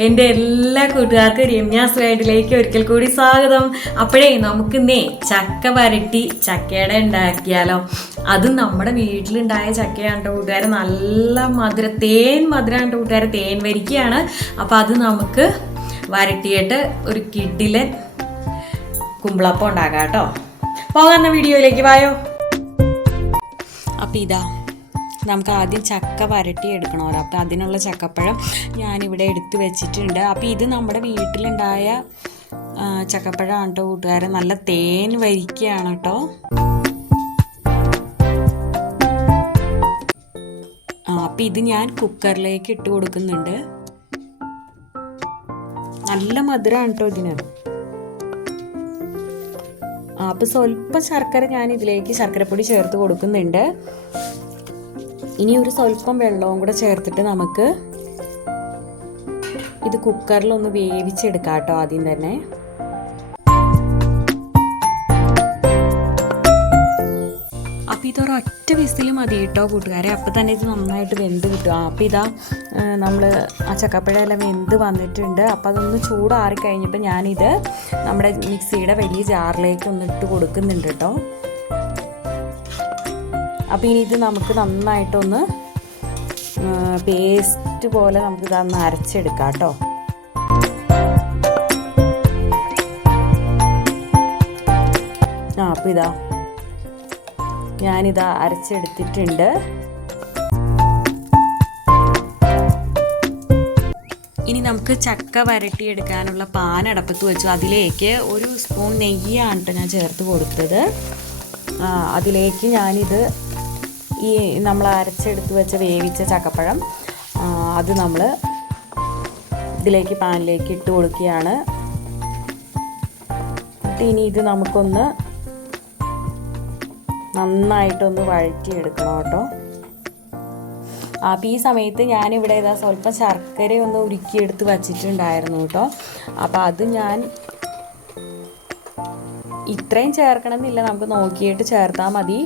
എൻ്റെ എല്ലാ കൂട്ടുകാർക്കും രമ്യാസ് വേഡിലേക്ക് ഒരിക്കൽ കൂടി സ്വാഗതം. അപ്പോഴേ നമുക്കിന്നേ ചക്ക വരട്ടി ചക്കയുടെ ഉണ്ടാക്കിയാലോ. അതും നമ്മുടെ വീട്ടിലുണ്ടായ ചക്കയാണ് കൂട്ടുകാരെ. നല്ല തേൻ മധുരമാണ് കൂട്ടുകാരെ, തേൻ വരിക്കയാണ്. അപ്പം അത് നമുക്ക് വരട്ടിയിട്ട് ഒരു കിഡിലൻ കുമ്പിളപ്പം ഉണ്ടാക്കാം കേട്ടോ. പോകാവുന്ന വീഡിയോയിലേക്ക് വായോ. അപ്പം ഇതാ നമുക്ക് ആദ്യം ചക്ക വരട്ടി എടുക്കണമല്ലോ. അപ്പോൾ അതിനുള്ള ചക്കപ്പഴം ഞാനിവിടെ എടുത്ത് വെച്ചിട്ടുണ്ട്. അപ്പോൾ ഇത് നമ്മുടെ വീട്ടിലുണ്ടായ ചക്കപ്പഴമാണ് കേട്ടോ കൂട്ടുകാരെ. നല്ല തേൻ വരിക്കയാണ് കേട്ടോ. അപ്പോൾ ഇത് ഞാൻ കുക്കറിലേക്ക് ഇട്ട് കൊടുക്കുന്നുണ്ട്. നല്ല മധുരമാണ് കേട്ടോ ഇതിന്. അപ്പോൾ സ്വല്പം ശർക്കര ഞാൻ ഇതിലേക്ക് ശർക്കരപ്പൊടി ചേർത്ത് കൊടുക്കുന്നുണ്ട്. ഇനി ഒരു സ്വല്പം വെള്ളവും കൂടെ ചേർത്തിട്ട് നമുക്ക് ഇത് കുക്കറിലൊന്ന് വേവിച്ചെടുക്കാം കേട്ടോ ആദ്യം തന്നെ. അപ്പം ഇതൊരൊറ്റ വിസിൽ മതി കേട്ടോ കൂട്ടുകാരെ. അപ്പം തന്നെ ഇത് നന്നായിട്ട് വെന്ത് കിട്ടും. അപ്പം ഇതാ നമ്മൾ ആ ചക്കപ്പഴം എല്ലാം വെന്ത് വന്നിട്ടുണ്ട്. അപ്പം അതൊന്ന് ചൂടാറി കഴിഞ്ഞപ്പോൾ ഞാനിത് നമ്മുടെ മിക്സിയുടെ വലിയ ജാറിലേക്ക് ഒന്ന് ഇട്ട് കൊടുക്കുന്നുണ്ട് കേട്ടോ. അപ്പോൾ ഇനി ഇത് നമുക്ക് നന്നായിട്ടൊന്ന് പേസ്റ്റ് പോലെ നമുക്കിതൊന്ന് അരച്ചെടുക്കാം കേട്ടോ. അപ്പോൾ ഇതാ ഞാനിതാ അരച്ചെടുത്തിട്ടുണ്ട്. ഇനി നമുക്ക് ചക്ക വരട്ടിയെടുക്കാനുള്ള പാൻ അടപ്പത്ത് വെച്ചു. അതിലേക്ക് ഒരു സ്പൂൺ നെയ്യാണ് കേട്ടോ ഞാൻ ചേർത്ത് കൊടുത്തത്. അതിലേക്ക് ഞാനിത് ഈ നമ്മൾ അരച്ചെടുത്ത് വെച്ച വേവിച്ച ചക്കപ്പഴം അത് നമ്മൾ ഇതിലേക്ക് പാനിലേക്ക് ഇട്ട് കൊടുക്കുകയാണ്. ഇനി ഇത് നമുക്കൊന്ന് നന്നായിട്ടൊന്ന് വഴറ്റിയെടുക്കണം കേട്ടോ. അപ്പോൾ ഈ സമയത്ത് ഞാനിവിടെ ഇതാ സ്വല്പം ശർക്കര ഒന്ന് ഉരുക്കിയെടുത്ത് വച്ചിട്ടുണ്ടായിരുന്നു കേട്ടോ. അപ്പോൾ അത് ഞാൻ ഇത്രയും ചേർക്കണം എന്നില്ല, നമുക്ക് നോക്കിയിട്ട് ചേർത്താൽ മതി.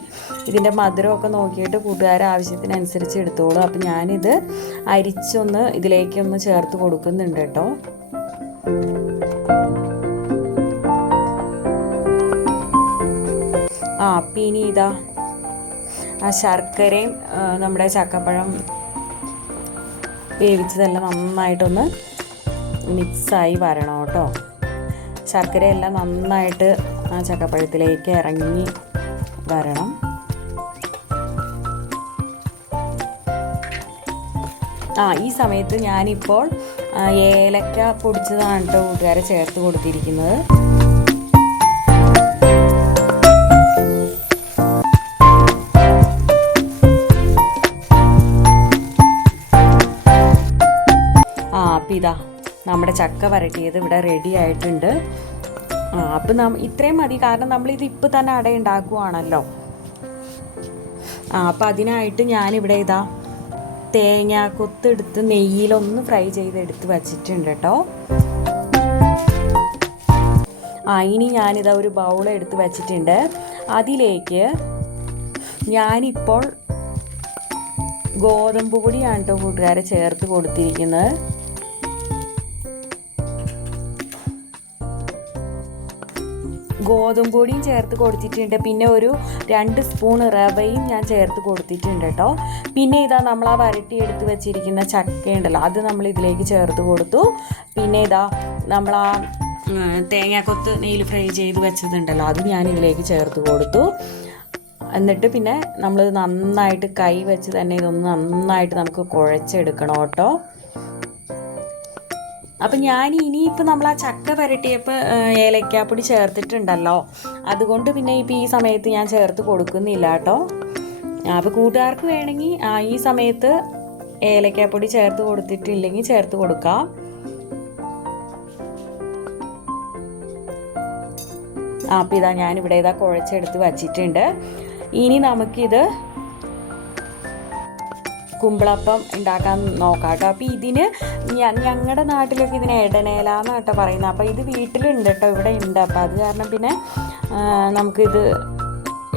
ഇതിൻ്റെ മധുരമൊക്കെ നോക്കിയിട്ട് കൂട്ടുകാരെ ആവശ്യത്തിനനുസരിച്ച് എടുത്തോളൂ. അപ്പം ഞാനിത് അരിച്ചൊന്ന് ഇതിലേക്കൊന്ന് ചേർത്ത് കൊടുക്കുന്നുണ്ട് കേട്ടോ. അപ്പം ഇനി ഇതാ ആ ശർക്കരയും നമ്മുടെ ചക്കപ്പഴം വേവിച്ചതെല്ലാം നന്നായിട്ടൊന്ന് മിക്സായി വരണം കേട്ടോ. ശർക്കരയെല്ലാം നന്നായിട്ട് ആ ചക്കപ്പഴത്തിലേക്ക് ഇറങ്ങി വരണം. ഈ സമയത്ത് ഞാനിപ്പോൾ ഏലക്ക പൊടിച്ചതാണ് കേട്ടോ കൂട്ടുകാരെ ചേർത്ത് കൊടുത്തിരിക്കുന്നത്. അപ്പം ഇതാ നമ്മുടെ ചക്ക വരട്ടിയത് ഇവിടെ റെഡി ആയിട്ടുണ്ട്. അപ്പം ഇത്രയും മതി, കാരണം നമ്മളിത് ഇപ്പം തന്നെ അട ഉണ്ടാക്കുവാണല്ലോ. അപ്പം അതിനായിട്ട് ഞാനിവിടെ ഇതാ തേങ്ങ കൊത്തെടുത്ത് നെയ്യിലൊന്ന് ഫ്രൈ ചെയ്തെടുത്ത് വച്ചിട്ടുണ്ട് കേട്ടോ. ഇനി ഞാനിതാ ഒരു ബൗൾ എടുത്ത് വച്ചിട്ടുണ്ട്. അതിലേക്ക് ഞാനിപ്പോൾ ഗോതമ്പ് പൊടിയാണ് കേട്ടോ കൂട്ടുകാരെ ചേർത്ത് കൊടുത്തിരിക്കുന്നത്. ഗോതമ്പ് പൊടിയും ചേർത്ത് കൊടുത്തിട്ടുണ്ട്. പിന്നെ ഒരു 2 സ്പൂൺ റവയും ഞാൻ ചേർത്ത് കൊടുത്തിട്ടുണ്ട് കേട്ടോ. പിന്നെ ഇതാ നമ്മൾ ആ വരട്ടി എടുത്ത് വെച്ചിരിക്കുന്ന ചക്കയുണ്ടല്ലോ, അത് നമ്മൾ ഇതിലേക്ക് ചേർത്ത് കൊടുത്തു. പിന്നെ ഇതാ നമ്മൾ ആ തേങ്ങാക്കൊത്ത് നെയ്യിൽ ഫ്രൈ ചെയ്ത് വെച്ചതുണ്ടല്ലോ, അത് ഞാൻ ഇതിലേക്ക് ചേർത്ത് കൊടുത്തു. എന്നിട്ട് പിന്നെ നമ്മൾ നന്നായിട്ട് കൈ വെച്ച് തന്നെ ഇതൊന്ന് നന്നായിട്ട് നമുക്ക് കുഴച്ചെടുക്കണം കേട്ടോ. അപ്പം ഞാൻ ഇനിയിപ്പോൾ നമ്മൾ ആ ചക്ക വരട്ടിയപ്പോൾ ഏലക്കാപ്പൊടി ചേർത്തിട്ടുണ്ടല്ലോ, അതുകൊണ്ട് പിന്നെ ഇപ്പോൾ ഈ സമയത്ത് ഞാൻ ചേർത്ത് കൊടുക്കുന്നില്ല കേട്ടോ. അപ്പോൾ കൂട്ടുകാർക്ക് വേണമെങ്കിൽ ഈ സമയത്ത് ഏലക്കാപ്പൊടി ചേർത്ത് കൊടുത്തിട്ടില്ലെങ്കിൽ ചേർത്ത് കൊടുക്കാം. അപ്പോൾ ഇതാ ഞാനിവിടെ ഇതാ കുഴച്ചെടുത്ത് വച്ചിട്ടുണ്ട്. ഇനി നമുക്കിത് കുമ്പിളപ്പം ഉണ്ടാക്കാൻ നോക്കാം കേട്ടോ. അപ്പോൾ ഇതിന് ഞങ്ങളുടെ നാട്ടിലൊക്കെ ഇതിന് എടനേല എന്നാണ് കേട്ടോ പറയുന്നത്. അപ്പോൾ ഇത് വീട്ടിലുണ്ട് കേട്ടോ, ഇവിടെ ഉണ്ട്. അപ്പോൾ അത് കാരണം പിന്നെ നമുക്കിത്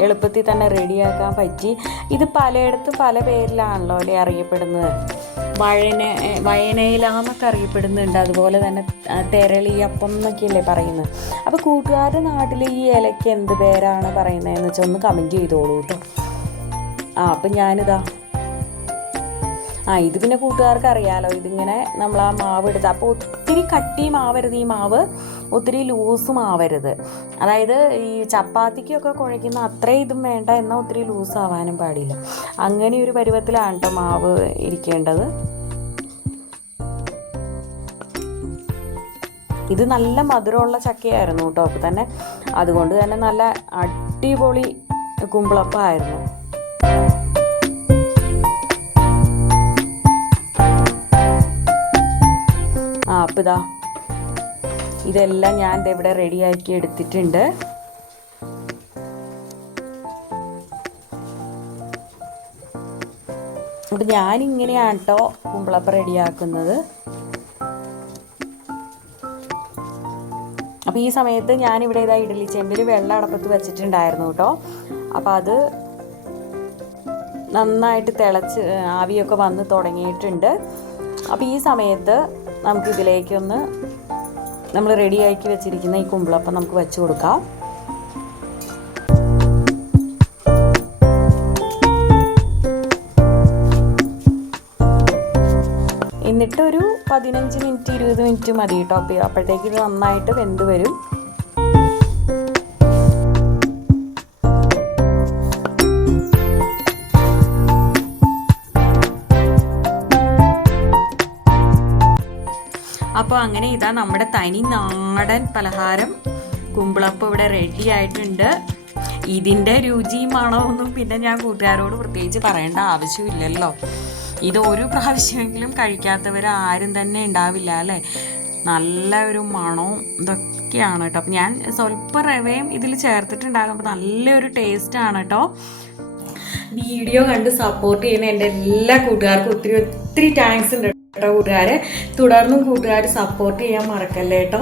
എളുപ്പത്തിൽ തന്നെ റെഡിയാക്കാൻ പറ്റി. ഇത് പലയിടത്തും പല പേരിലാണല്ലോ അല്ലേ അറിയപ്പെടുന്നത്. വയനയില എന്നൊക്കെ അറിയപ്പെടുന്നുണ്ട്, അതുപോലെ തന്നെ തെരളിയപ്പം എന്നൊക്കെയല്ലേ പറയുന്നത്. അപ്പോൾ കൂട്ടുകാരുടെ നാട്ടിൽ ഈ ഇലയ്ക്ക് എന്ത് പേരാണ് പറയുന്നതെന്ന് വെച്ചാൽ ഒന്ന് കമൻറ്റ് ചെയ്തോളൂ കേട്ടോ. അപ്പം ഞാനിതാ ഇത് പിന്നെ കൂട്ടുകാർക്ക് അറിയാമല്ലോ, ഇതിങ്ങനെ നമ്മൾ ആ മാവ് എടുത്ത്, അപ്പോൾ ഒത്തിരി കട്ടിയും ആവരുത് ഈ മാവ്, ഒത്തിരി ലൂസും ആവരുത്. അതായത് ഈ ചപ്പാത്തിക്കൊക്കെ കുഴയ്ക്കുന്ന അത്രയും ഇതും വേണ്ട, എന്നാൽ ഒത്തിരി ലൂസാവാനും പാടില്ല. അങ്ങനെ ഒരു പരുവത്തിലാണ് കേട്ടോ മാവ് ഇരിക്കേണ്ടത്. ഇത് നല്ല മധുരമുള്ള ചക്കയായിരുന്നു കേട്ടോ, അപ്പോൾ തന്നെ അതുകൊണ്ട് തന്നെ നല്ല അടിപൊളി കുമ്പിളപ്പമായിരുന്നു. അപ്പോൾ ഇതെല്ലാം ഞാൻ ഇവിടെ റെഡിയാക്കി എടുത്തിട്ടുണ്ട്. അപ്പം ഞാനിങ്ങനെയാണ് കേട്ടോ കുമ്പിളപ്പം റെഡിയാക്കുന്നത്. അപ്പോൾ ഈ സമയത്ത് ഞാനിവിടെ ഇഡ്ഡലി ചെമ്പിൽ വെള്ളം അടുപ്പത്ത് വെച്ചിട്ടുണ്ടായിരുന്നു കേട്ടോ. അപ്പോൾ അത് നന്നായിട്ട് തിളച്ച് ആവിയൊക്കെ വന്ന് തുടങ്ങിയിട്ടുണ്ട്. അപ്പോൾ ഈ സമയത്ത് നമുക്കിതിലേക്കൊന്ന് നമ്മൾ റെഡിയാക്കി വെച്ചിരിക്കുന്ന ഈ കുമ്പിളപ്പം നമുക്ക് വെച്ച് കൊടുക്കാം. എന്നിട്ട് ഒരു 15 മിനിറ്റ് 20 മിനിറ്റ് മതി കേട്ടോ. അപ്പോഴത്തേക്ക് ഇത് നന്നായിട്ട് വെന്ത് വരും. അപ്പോൾ അങ്ങനെ നമ്മുടെ തനി നാടൻ പലഹാരം കുമ്പിളപ്പം ഇവിടെ റെഡി ആയിട്ടുണ്ട്. ഇതിൻ്റെ രുചിയും മണമൊന്നും പിന്നെ ഞാൻ കൂട്ടുകാരോട് പ്രത്യേകിച്ച് പറയേണ്ട ആവശ്യമില്ലല്ലോ. ഇത് ഒരു പ്രാവശ്യമെങ്കിലും കഴിക്കാത്തവർ ആരും തന്നെ ഉണ്ടാവില്ല അല്ലേ. നല്ല ഒരു മണവും ഇതൊക്കെയാണ് കേട്ടോ. അപ്പം ഞാൻ സ്വല്പം റവയും ഇതിൽ ചേർത്തിട്ടുണ്ടാകും. അപ്പോൾ നല്ലൊരു ടേസ്റ്റാണ് കേട്ടോ. വീഡിയോ കണ്ട് സപ്പോർട്ട് ചെയ്യുന്ന എൻ്റെ എല്ലാ കൂട്ടുകാർക്കും ഒത്തിരി താങ്ക്സ് ഉണ്ട് കേട്ടോ കൂട്ടുകാരെ. തുടർന്നും കൂട്ടുകാർ സപ്പോർട്ട് ചെയ്യാൻ മറക്കല്ലേ കേട്ടോ.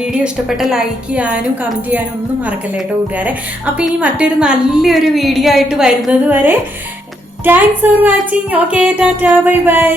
വീഡിയോ ഇഷ്ടപ്പെട്ട ലൈക്ക് ചെയ്യാനും കമൻറ്റ് ചെയ്യാനും ഒന്നും മറക്കല്ലേ കേട്ടോ കൂട്ടുകാരെ. അപ്പോൾ ഇനി മറ്റൊരു നല്ലൊരു വീഡിയോ ആയിട്ട് വരുന്നത് വരെ thanks for watching. Okay, Tata, bye bye.